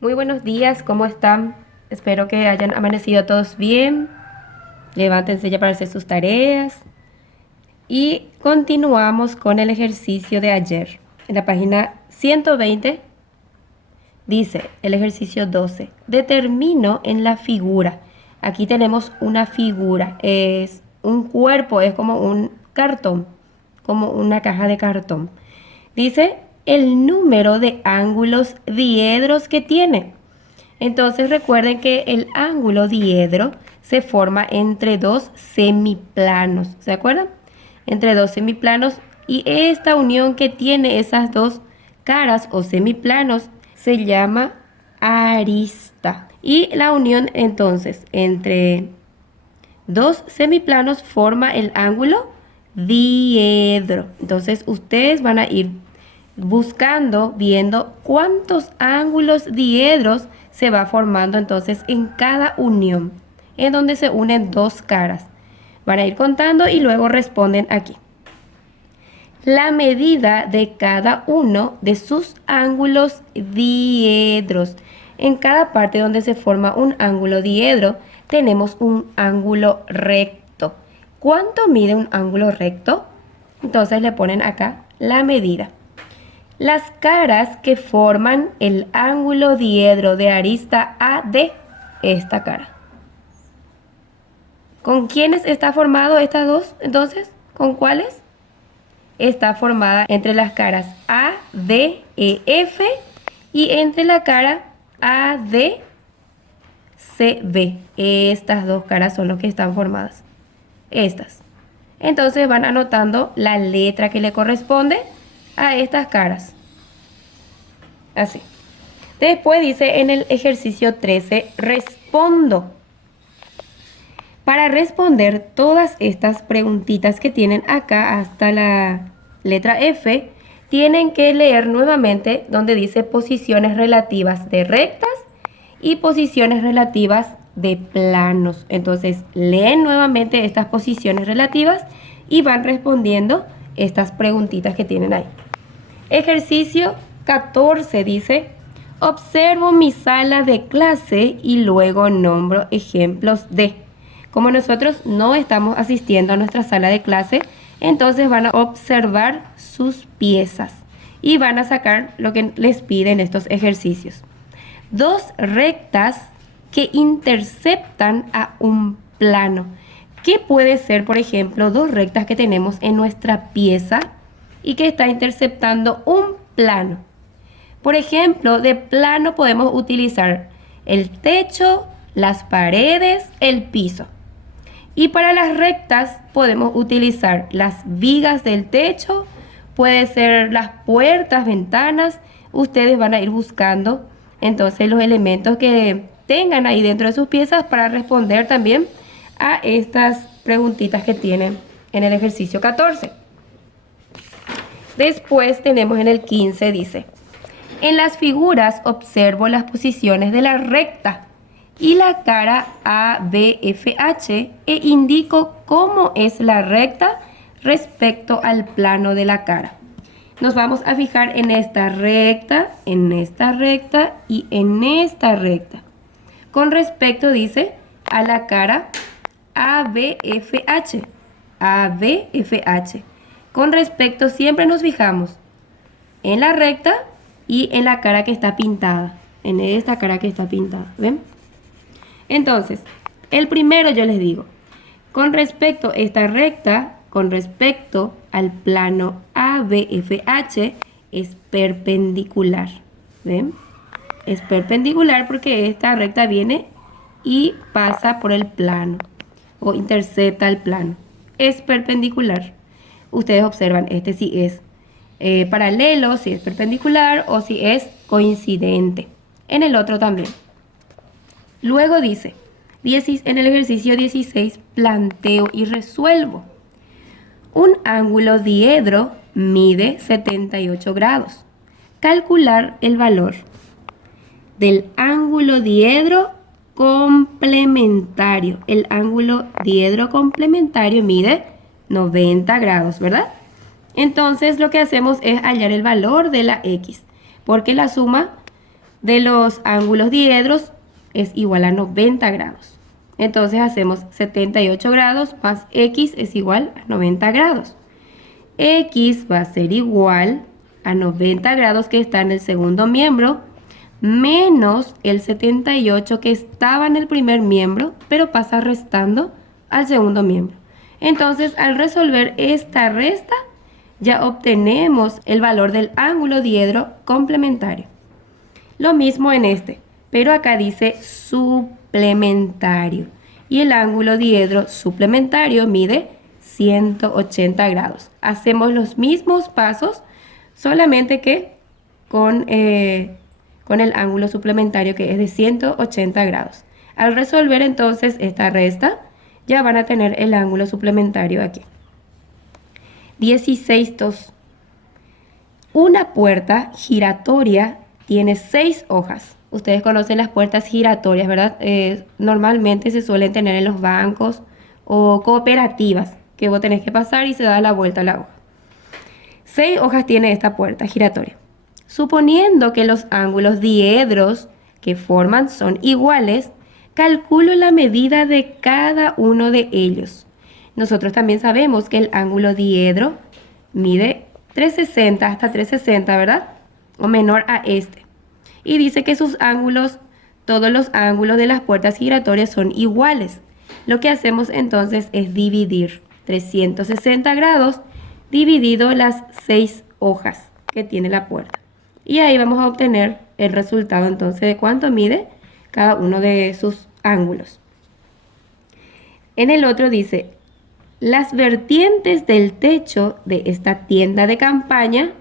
Muy buenos días, ¿cómo están? Espero que hayan amanecido todos bien. Levántense ya para hacer sus tareas. Y continuamos con el ejercicio de ayer. En la página 120 dice el ejercicio 12. Determino en la figura. Aquí tenemos una figura. Es un cuerpo, es como un cartón, como una caja de cartón. Dice el número de ángulos diedros que tiene. Entonces recuerden que el ángulo diedro se forma entre dos semiplanos, ¿se acuerdan? Entre dos semiplanos, y esta unión que tiene esas dos caras o semiplanos se llama arista. Y la unión entonces entre dos semiplanos forma el ángulo diedro. Entonces ustedes van a ir buscando, viendo cuántos ángulos diedros se va formando entonces en cada unión, en donde se unen dos caras. Van a ir contando y luego responden aquí. La medida de cada uno de sus ángulos diedros. En cada parte donde se forma un ángulo diedro, tenemos un ángulo recto. ¿Cuánto mide un ángulo recto? Entonces le ponen acá la medida. Las caras que forman el ángulo diedro de arista AD, esta cara. ¿Con quiénes está formado estas dos? Entonces, ¿con cuáles? Está formada entre las caras A, D, E, F y entre la cara A, D, C, B. Estas dos caras son las que están formadas. Estas. Entonces van anotando la letra que le corresponde a estas caras. Así. Después dice en el ejercicio 13, respondo. Para responder todas estas preguntitas que tienen acá hasta la letra F, tienen que leer nuevamente donde dice posiciones relativas de rectas y posiciones relativas de planos. Entonces leen nuevamente estas posiciones relativas y van respondiendo estas preguntitas que tienen ahí. Ejercicio 14 dice, observo mi sala de clase y luego nombro ejemplos de. Como nosotros no estamos asistiendo a nuestra sala de clase, entonces van a observar sus piezas y van a sacar lo que les piden estos ejercicios. Dos rectas que interceptan a un plano. ¿Qué puede ser, por ejemplo, dos rectas que tenemos en nuestra pieza y que está interceptando un plano? Por ejemplo, de plano podemos utilizar el techo, las paredes, el piso. Y para las rectas podemos utilizar las vigas del techo, puede ser las puertas, ventanas. Ustedes van a ir buscando entonces los elementos que tengan ahí dentro de sus piezas para responder también a estas preguntitas que tienen en el ejercicio 14. Después tenemos en el 15, dice, en las figuras observo las posiciones de la recta y la cara ABFH e indico cómo es la recta respecto al plano de la cara. Nos vamos a fijar en esta recta y en esta recta. Con respecto, dice, a la cara ABFH. ABFH. Con respecto, siempre nos fijamos en la recta y en la cara que está pintada. En esta cara que está pintada, ¿ven? Entonces, el primero yo les digo, con respecto a esta recta, con respecto al plano ABFH, es perpendicular. ¿Ven? Es perpendicular porque esta recta viene y pasa por el plano o intercepta el plano. Es perpendicular. Ustedes observan, este sí es paralelo, si es perpendicular o si es coincidente. En el otro también. Luego dice, en el ejercicio 16, planteo y resuelvo. Un ángulo diedro mide 78 grados. Calcular el valor del ángulo diedro complementario. El ángulo diedro complementario mide 90 grados, ¿verdad? Entonces lo que hacemos es hallar el valor de la X, porque la suma de los ángulos diedros es igual a 90 grados. Entonces hacemos 78 grados más x es igual a 90 grados. X va a ser igual a 90 grados que está en el segundo miembro, menos el 78 que estaba en el primer miembro, pero pasa restando al segundo miembro. Entonces, al resolver esta resta, ya obtenemos el valor del ángulo diedro complementario. Lo mismo en este, pero acá dice suplementario. Y el ángulo diedro suplementario mide 180 grados. Hacemos los mismos pasos, solamente que con el ángulo suplementario que es de 180 grados. Al resolver entonces esta resta, ya van a tener el ángulo suplementario aquí. 16.2. Una puerta giratoria tiene 6 hojas. Ustedes conocen las puertas giratorias, ¿verdad? Normalmente se suelen tener en los bancos o cooperativas, que vos tenés que pasar y se da la vuelta a la hoja. 6 hojas tiene esta puerta giratoria. Suponiendo que los ángulos diedros que forman son iguales, calculo la medida de cada uno de ellos. Nosotros también sabemos que el ángulo diedro mide 360 hasta 360, ¿verdad? O menor a este. Y dice que sus ángulos, todos los ángulos de las puertas giratorias son iguales. Lo que hacemos entonces es dividir 360 grados dividido las 6 hojas que tiene la puerta. Y ahí vamos a obtener el resultado entonces de cuánto mide cada uno de sus ángulos. En el otro dice, las vertientes del techo de esta tienda de campaña,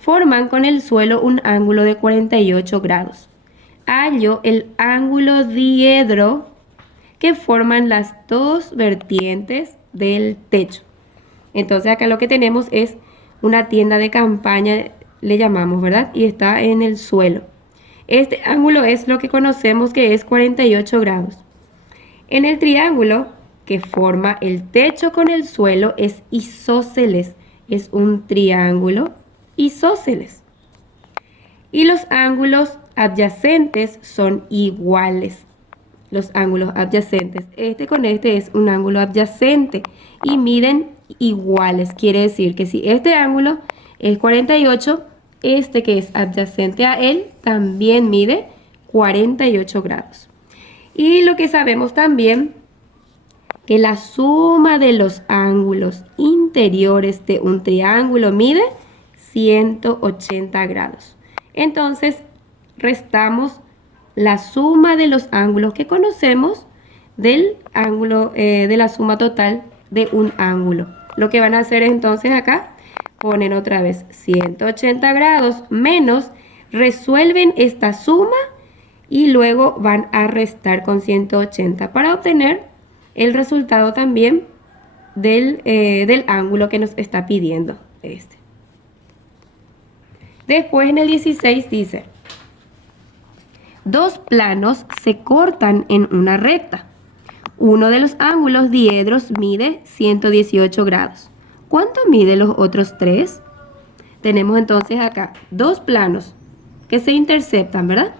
forman con el suelo un ángulo de 48 grados. Hallo el ángulo diedro que forman las dos vertientes del techo. Entonces acá lo que tenemos es una tienda de campaña, le llamamos, ¿verdad? Y está en el suelo. Este ángulo es lo que conocemos que es 48 grados. En el triángulo que forma el techo con el suelo es isósceles. Es un triángulo isósceles. Y los ángulos adyacentes son iguales. Los ángulos adyacentes. Este con este es un ángulo adyacente y miden iguales. Quiere decir que si este ángulo es 48, este que es adyacente a él también mide 48 grados. Y lo que sabemos también, que la suma de los ángulos interiores de un triángulo mide 180 grados. Entonces, restamos la suma de los ángulos que conocemos del ángulo, de la suma total de un ángulo. Lo que van a hacer entonces acá, ponen otra vez 180 grados menos, resuelven esta suma y luego van a restar con 180 para obtener el resultado también del ángulo que nos está pidiendo este. Después en el 16 dice, dos planos se cortan en una recta. Uno de los ángulos diedros mide 118 grados. ¿Cuánto mide los otros tres? Tenemos entonces acá dos planos que se interceptan, ¿verdad?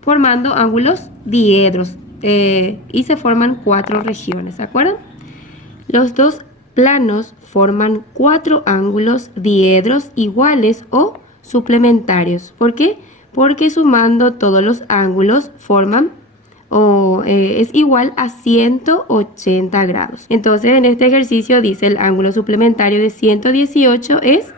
Formando ángulos diedros y se forman 4 regiones, ¿se acuerdan? Los dos planos forman 4 ángulos diedros iguales o suplementarios. ¿Por qué? Porque sumando todos los ángulos forman es igual a 180 grados. Entonces en este ejercicio dice el ángulo suplementario de 118 es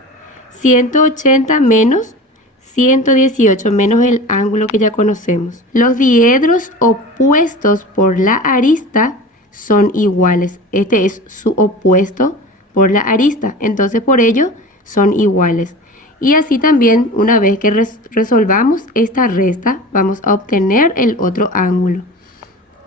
180 menos 118 menos el ángulo que ya conocemos. Los diedros opuestos por la arista son iguales. Este es su opuesto por la arista. Entonces por ello son iguales. Y así también, una vez que resolvamos esta resta, vamos a obtener el otro ángulo,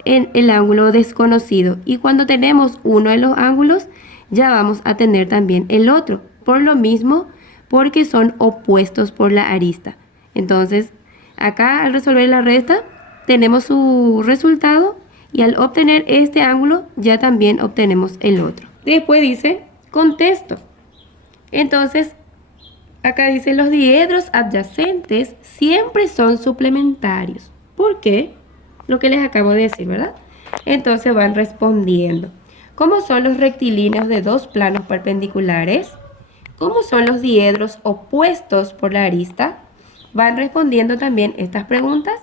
el ángulo desconocido. Y cuando tenemos uno de los ángulos, ya vamos a tener también el otro. Por lo mismo, porque son opuestos por la arista. Entonces, acá al resolver la resta, tenemos su resultado. Y al obtener este ángulo, ya también obtenemos el otro. Después dice, contesto. Entonces, Acá dice los diedros adyacentes siempre son suplementarios. ¿Por qué? Lo que les acabo de decir, ¿verdad? Entonces van respondiendo. ¿Cómo son los rectilíneos de dos planos perpendiculares? ¿Cómo son los diedros opuestos por la arista? Van respondiendo también estas preguntas